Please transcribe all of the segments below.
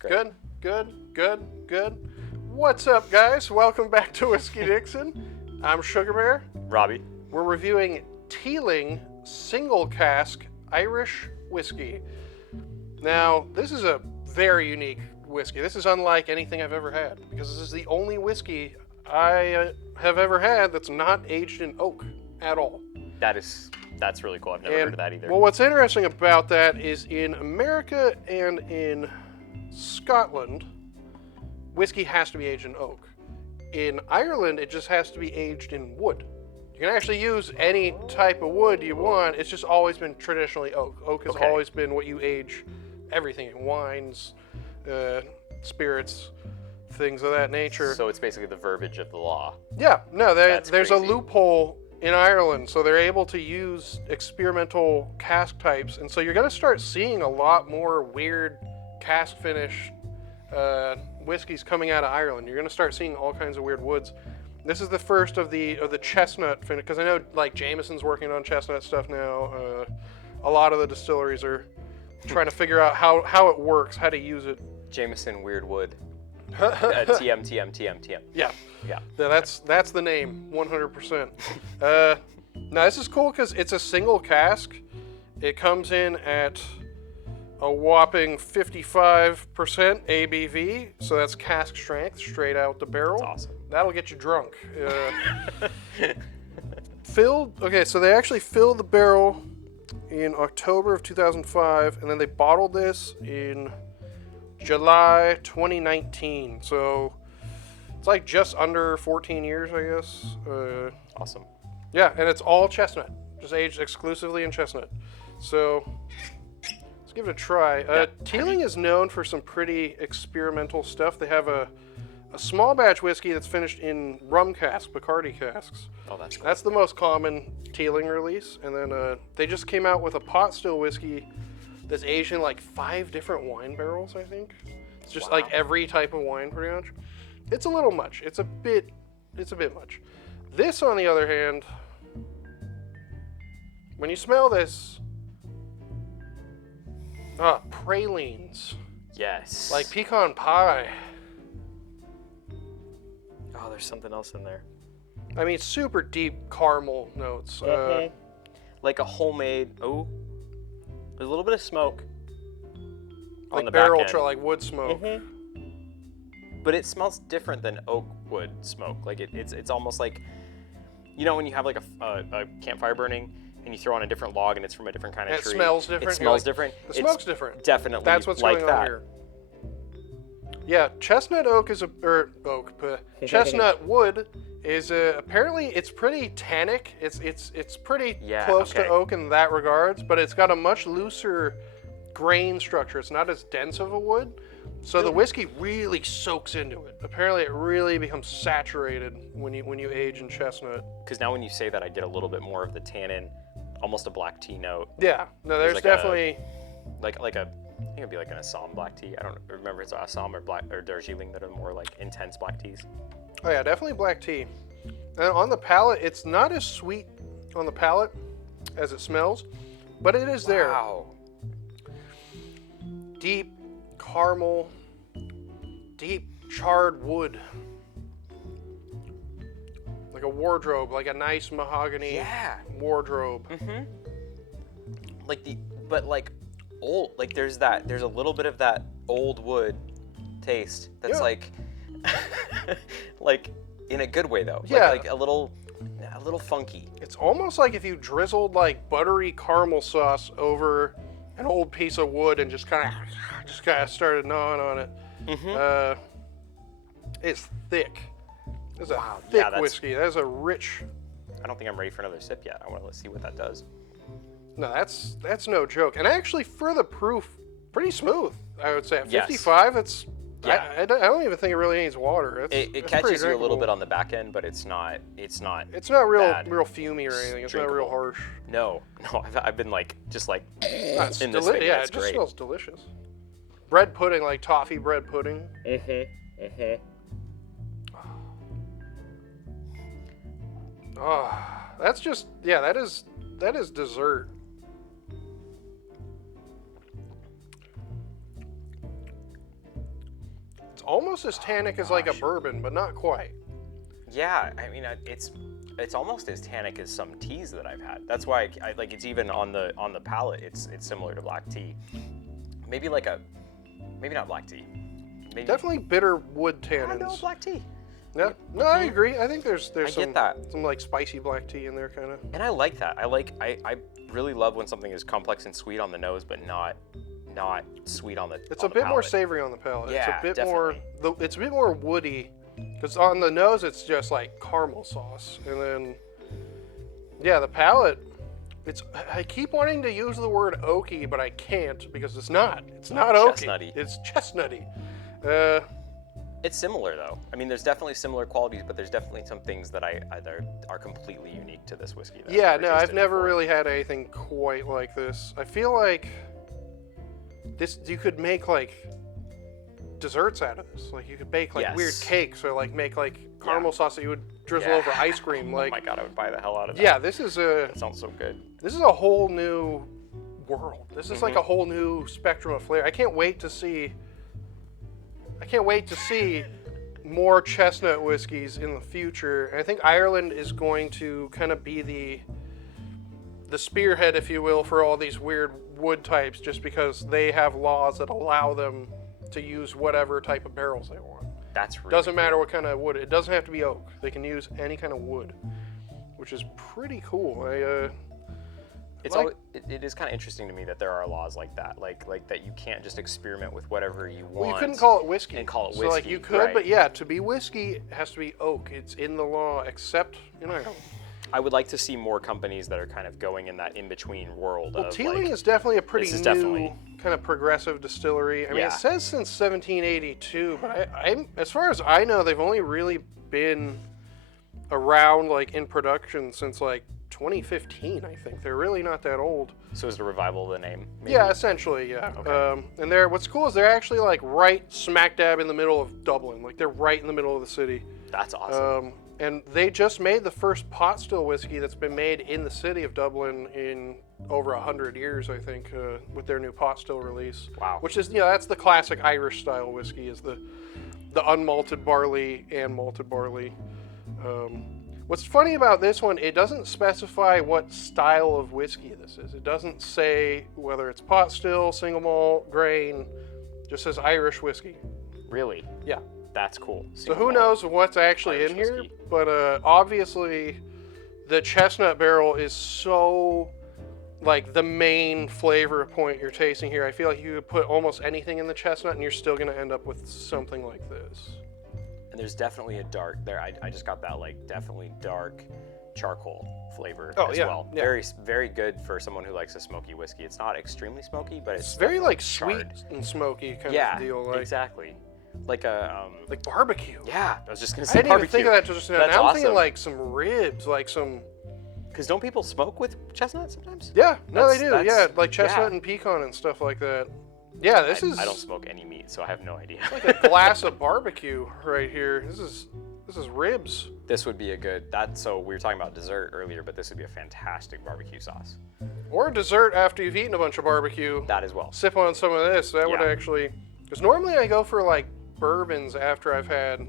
great. Good. What's up, guys? Welcome back to Whiskey Dixon. I'm Sugarbear. Robbie. We're reviewing Teeling single cask Irish whiskey. Now, this is a very unique whiskey. This is unlike anything I've ever had because this is the only whiskey I have ever had that's not aged in oak at all. That's really cool. I've never heard of that either. Well, what's interesting about that is in America and in Scotland, whiskey has to be aged in oak. In Ireland, it just has to be aged in wood. You can actually use any type of wood you want. It's just always been traditionally oak. Oak has always been what you age everything in: wines, spirits, things of that nature. So it's basically the verbiage of the law. Yeah, no, there's crazy. a loophole in Ireland, so they're able to use experimental cask types, and so you're going to start seeing a lot more weird cask finish whiskeys coming out of Ireland. You're going to start seeing all kinds of weird woods. This is the first of the chestnut finish, because I know like Jameson's working on chestnut stuff now. A lot of the distilleries are trying to figure out how it works, how to use it. Jameson Weird Wood. TM. Yeah. Yeah. That's the name, 100%. Now this is cool because it's a single cask. It comes in at a whopping 55% ABV, so that's cask strength, straight out the barrel. That's awesome. That'll get you drunk. So they actually filled the barrel in October of 2005, and then they bottled this in July 2019. So it's like just under 14 years, I guess. Awesome. Yeah, and it's all chestnut, just aged exclusively in chestnut. So let's give it a try. Teeling is known for some pretty experimental stuff. They have a small batch whiskey that's finished in rum casks, Bacardi casks. Oh, that's cool. That's the most common Teeling release. And then they just came out with a pot still whiskey that's aged in like 5 different wine barrels, I think. It's just like every type of wine, pretty much. It's a little much. It's a bit much. This, on the other hand, when you smell this, pralines. Yes. Like pecan pie. Oh, there's something else in there. I mean, super deep caramel notes. Like a homemade. Oh, there's a little bit of smoke. Like on the barrel, back end. like wood smoke. But it smells different than oak wood smoke. Like it's almost like, you know, when you have like a campfire burning and you throw on a different log and it's from a different kind of tree. It smells different. It smells different. The smoke's different. Definitely. That's what's like going that. on here. Yeah, chestnut chestnut wood is apparently it's pretty tannic. It's pretty close to oak in that regards, but it's got a much looser grain structure. It's not as dense of a wood, so the whiskey really soaks into it. Apparently, it really becomes saturated when you age in chestnut. Because now when you say that, I get a little bit more of the tannin, almost a black tea note. Yeah, no, there's like definitely I think it'd be like an Assam black tea. I don't remember if it's Assam or Darjeeling that are more like intense black teas. Oh yeah, definitely black tea. And on the palate, it's not as sweet on the palate as it smells, but it is there. Wow. Deep caramel, deep charred wood. Like a wardrobe, like a nice mahogany wardrobe. But old, like there's a little bit of that old wood taste that's like in a good way though. Yeah. Like a little funky. It's almost like if you drizzled like buttery caramel sauce over an old piece of wood and just kind of started gnawing on it. It's thick. It's a thick whiskey. That's a rich. I don't think I'm ready for another sip yet. I want to see what that does. No, that's no joke. And actually, for the proof, pretty smooth, I would say. At Yes. 55, it's... Yeah. I don't even think it really needs water. It catches you a little bit on the back end, but it's not It's not bad. real fumey or anything. It's not real harsh. No, I've been just in this thing. Yeah, It's it just great. smells delicious. Bread pudding, like toffee bread pudding. Oh, that's just, that is dessert. almost as tannic as like a bourbon, but not quite. Yeah, I mean, it's almost as tannic as some teas that I've had. That's why I like it's even on the palate. It's similar to black tea. Maybe not black tea. Maybe, Definitely bitter wood tannins. I know black tea. Yeah, no, I agree. I think there's I some get that. some like spicy black tea in there, kind of. And I like that. I really love when something is complex and sweet on the nose, but not sweet on the. It's on a the bit more palate. savory on the palate. Yeah, it's a bit definitely. more. It's a bit more woody, because on the nose it's just like caramel sauce, and then yeah, the palate. I keep wanting to use the word oaky, but I can't because it's not. It's not oaky. Chestnutty. It's chestnutty. It's similar though. I mean, there's definitely similar qualities, but there's definitely some things that are completely unique to this whiskey. That Yeah, I've no, I've never before. really had anything quite like this. I feel like you could make like desserts out of this. Like you could bake like weird Yes. cakes or like make like caramel sauce that you would drizzle Yeah. over ice cream. Like Oh my god, I would buy the hell out of that. yeah, this is That sounds so good. a whole new world. This is like Mm-hmm. a whole new spectrum of flavor. I can't wait to see more chestnut whiskeys in the future. And I think Ireland is going to kind of be the spearhead, if you will, for all these weird wood types, just because they have laws that allow them to use whatever type of barrels they want. That's really Doesn't matter what kind of wood. It doesn't have to be oak. They can use any kind of wood, which is pretty cool. It is kind of interesting to me that there are laws like that, like that you can't just experiment with whatever you want. Well, you couldn't call it whiskey. And call it So like whiskey, you could, right. but yeah, to be whiskey, it has to be oak. It's in the law, except in Ireland. I would like to see more companies that are kind of going in that in-between world Well, of Teeling like, is definitely a pretty this is new definitely- kind of progressive distillery. I mean, Yeah. it says since 1782, but I'm as far as I know, they've only really been around like in production since like 2015. I think they're really not that old. So is the revival of the name? Maybe? Yeah, essentially, yeah. Okay. And what's cool is they're actually like right smack dab in the middle of Dublin. Like they're right in the middle of the city. That's awesome. And they just made the first pot still whiskey that's been made in the city of Dublin in over 100 years, I think, with their new pot still release. Wow. Which is, that's the classic Irish style whiskey, is the unmalted barley and malted barley. What's funny about this one, it doesn't specify what style of whiskey this is. It doesn't say whether it's pot still, single malt, grain. It just says Irish whiskey. Really? Yeah. That's cool. So who knows what's actually Irish in here, whiskey. but obviously the chestnut barrel is so like the main flavor point you're tasting here. I feel like you could put almost anything in the chestnut and you're still going to end up with something like this. And there's definitely a dark there. I just got that like definitely dark charcoal flavor as yeah, well. yeah. Very very good for someone who likes a smoky whiskey. It's not extremely smoky, but It's very like sweet charred. and smoky kind Yeah, of deal, like exactly. Like a like barbecue. yeah. I was just gonna I say didn't even barbecue. think of that just now. That's Now I'm thinking awesome. like some ribs, like some. Because don't people smoke with chestnut sometimes? Yeah, no, they do. That's- Yeah, like chestnut yeah. and pecan and stuff like that. Yeah, this is I don't smoke any meat, so I have no idea. like a glass of barbecue right here. This is ribs. This would be a good. So we were talking about dessert earlier, but this would be a fantastic barbecue sauce. Or dessert after you've eaten a bunch of barbecue. That as well. Sip on some of this. That would Yeah. actually, because normally I go for like bourbons after I've had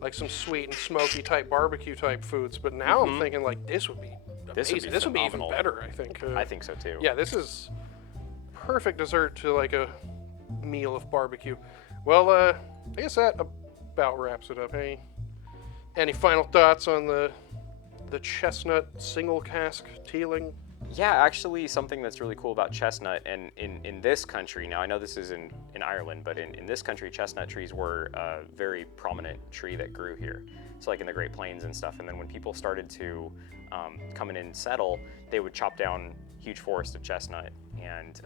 like some sweet and smoky type barbecue type foods. But now I'm thinking like this would be This would amazing. be This would be even phenomenal. better, I think. I think so too. Yeah, this is perfect dessert to like a meal of barbecue. Well, I guess that about wraps it up. Hey, any final thoughts on the chestnut single cask Teeling? Yeah, actually, something that's really cool about chestnut, and in this country, now I know this is in Ireland, but in this country, chestnut trees were a very prominent tree that grew here. So like in the Great Plains and stuff, and then when people started to come in and settle, they would chop down huge forests of chestnut, and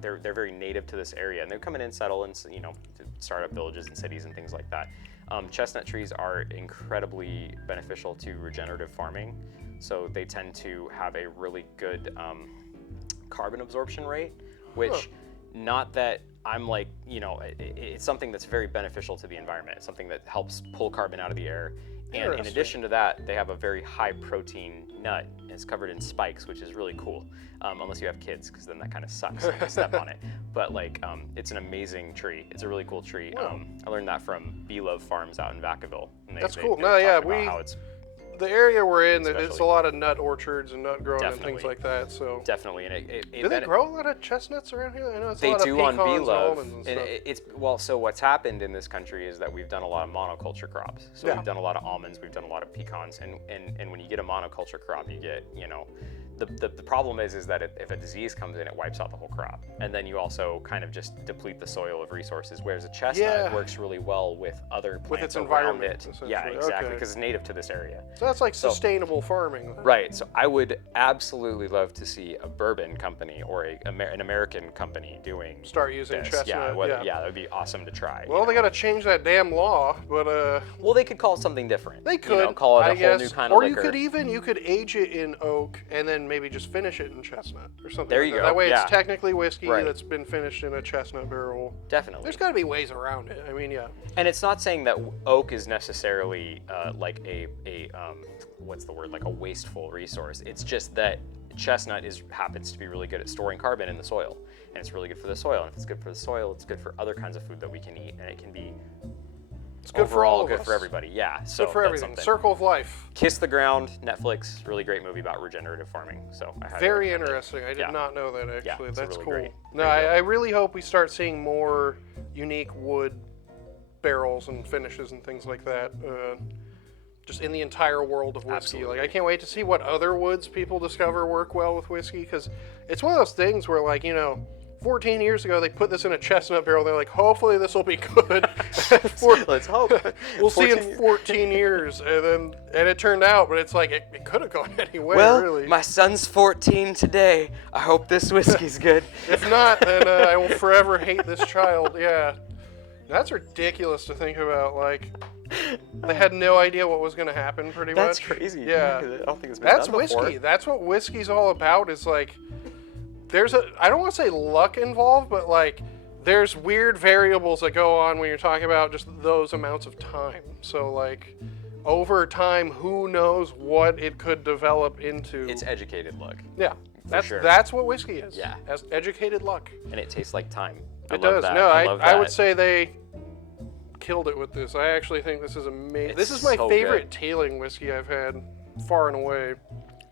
they're very native to this area, and they would come in and settle and to start up villages and cities and things like that. Chestnut trees are incredibly beneficial to regenerative farming. So they tend to have a really good carbon absorption rate, which not that I'm like, it's something that's very beneficial to the environment. It's something that helps pull carbon out of the air And in Interesting. addition to that, they have a very high protein nut. And it's covered in spikes, which is really cool. Unless you have kids, because then that kind of sucks if you step on it. But like, it's an amazing tree. It's a really cool tree. Wow. I learned that from Bee Love Farms out in Vacaville. And That's cool. They No, were yeah, talking about how it's the area we're in, there's Especially. a lot of nut orchards and nut growing and Definitely. things like that. So, definitely, and do they grow a lot of chestnuts around here? I know it's a They lot do of on pecans Bee and Love, almonds and and stuff. it's well. So what's happened in this country is that we've done a lot of monoculture crops. So Yeah. we've done a lot of almonds, we've done a lot of pecans, and when you get a monoculture crop, you get the problem is that if a disease comes in, it wipes out the whole crop, and then you also kind of just deplete the soil of resources. Whereas a chestnut Yeah. works really well with other plants With its around environment, it. essentially. Yeah, exactly, Okay. because it's native to this area. So that's like sustainable farming. Then. Right. So I would absolutely love to see a bourbon company or an American company doing Start using this. chestnut. Yeah, that would be awesome to try. Well, they got to change that damn law, but Well, they could call it something different. they could call it a I whole guess, new kind or of you liquor. could age it in oak and then maybe just finish it in chestnut or something. There like you that. go, That way, yeah. it's technically whiskey Right. that's been finished in a chestnut barrel. Definitely. There's got to be ways around it. I mean, yeah. And it's not saying that oak is necessarily like a what's the word, like a wasteful resource. It's just that chestnut happens to be really good at storing carbon in the soil, and it's really good for the soil. And if it's good for the soil, it's good for other kinds of food that we can eat, and it can be It's good for all of good us. for everybody. Yeah. So Good for that's everything. something. Circle of life. Kiss the Ground, Netflix, really great movie about regenerative farming. So I highly Very recommend it. interesting. I did Yeah. not know that Yeah, actually. it's a That's really cool. great- No, great deal. I really hope we start seeing more unique wood barrels and finishes and things like that. Just in the entire world of whiskey. Absolutely. Like, I can't wait to see what other woods people discover work well with whiskey, because it's one of those things where, like, 14 years ago they put this in a chestnut barrel. They're like, hopefully this will be good. Let's hope. We'll see 14 in 14 years, and it turned out, but it's like it could have gone anywhere. Well, really. my son's 14 today. I hope this whiskey's good. If not, then I will forever hate this child. Yeah, that's ridiculous to think about. Like, they had no idea what was going to happen. Pretty That's much. crazy. Yeah, I don't think it's been that's done before. whiskey. That's what whiskey's all about. Is like, I don't want to say luck involved, but like, there's weird variables that go on when you're talking about just those amounts of time. So like, over time, who knows what it could develop into? It's educated luck, Yeah, sure. that's what whiskey is. Yeah. As educated luck. and it tastes like time. I It love does. that. No, love I would that. say they killed it with this. I actually think this is amazing. It's This is my so favorite good. Teeling whiskey I've had, far and away.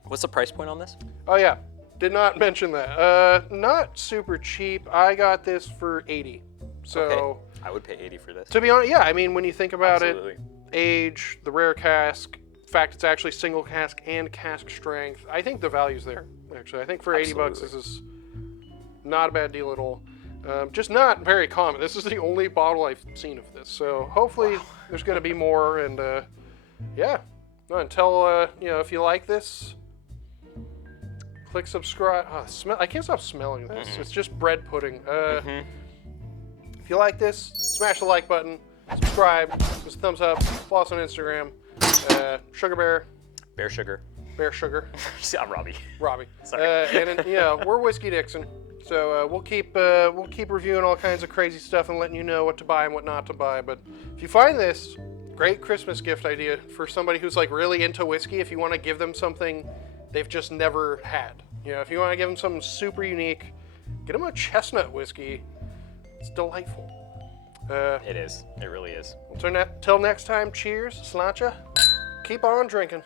What's the price point on this? Oh yeah, did not mention that. Not super cheap. I got this for 80. So Okay. I would pay 80 for this. to be honest, yeah. I mean, when you think about Absolutely. it, age, the rare cask, fact it's actually single cask and cask strength. I think the value's there. Actually, I think for 80 bucks, this is not a bad deal at all. Just not very common. This is the only bottle I've seen of this. So hopefully there's going to be more. And yeah, no, until if you like this, click subscribe. I can't stop smelling this. It's just bread pudding. If you like this, smash the like button, subscribe, give us a thumbs up, follow us on Instagram. Sugarbear, Bear sugar. Bear Sugar, I'm Robbie. Robbie. Sorry. And then, we're Whiskey Dixon. So we'll keep reviewing all kinds of crazy stuff and letting you know what to buy and what not to buy. But if you find this, great Christmas gift idea for somebody who's like really into whiskey. If you want to give them something they've just never had, if you want to give them something super unique, get them a chestnut whiskey. It's delightful. It is. It really is. Till next time, cheers, sláinte. Keep on drinking.